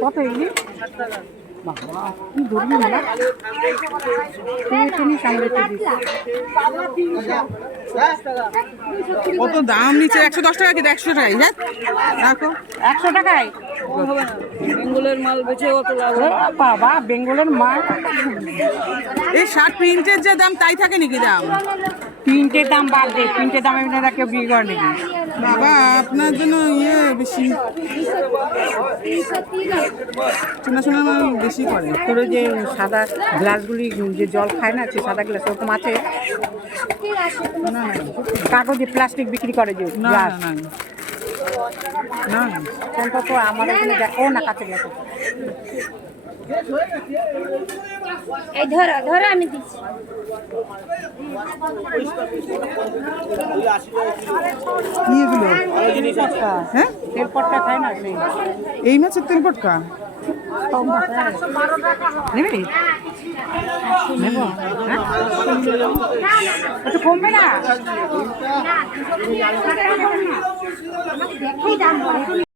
কত এগুলি? বাবা কি ধরবি না কত দাম নিচ্ছে? 110 টাকা কি 100 টাকাই? হ্যাঁ রাখো 100 টাকায়। বেঙ্গলের মাল বেচে অত লাভ। বাবা বেঙ্গলের মাল। এই শার্ট প্রিন্টের যে দাম তাই থাকে নাকি দাম? প্রিন্টের দাম বাদ দে, প্রিন্টের দাম এমনি কেউ বিয়ে করে নাকি? বাবা আপনার জন্য ইয়ে বেশি সোনা সোনা মাল বেশি করে। তোর যে সাদা গ্লাসগুলি যে জল খায় না, সে সাদা গ্লাস ওরকম আছে? না কাগজে প্লাস্টিক বিক্রি করে যে না গ্লাস, না না না অন্তত আমার এখানে দেখো না কাছে গেছে। এই ধরো ধরো আমি দিচ্ছি। কি এগুলো? হ্যাঁ তেল পটকা খায় না সেই। এই মাছের তেল পটকা নেবে? নেব? হ্যাঁ একটু কমবে না? দেখেই দাম বলে।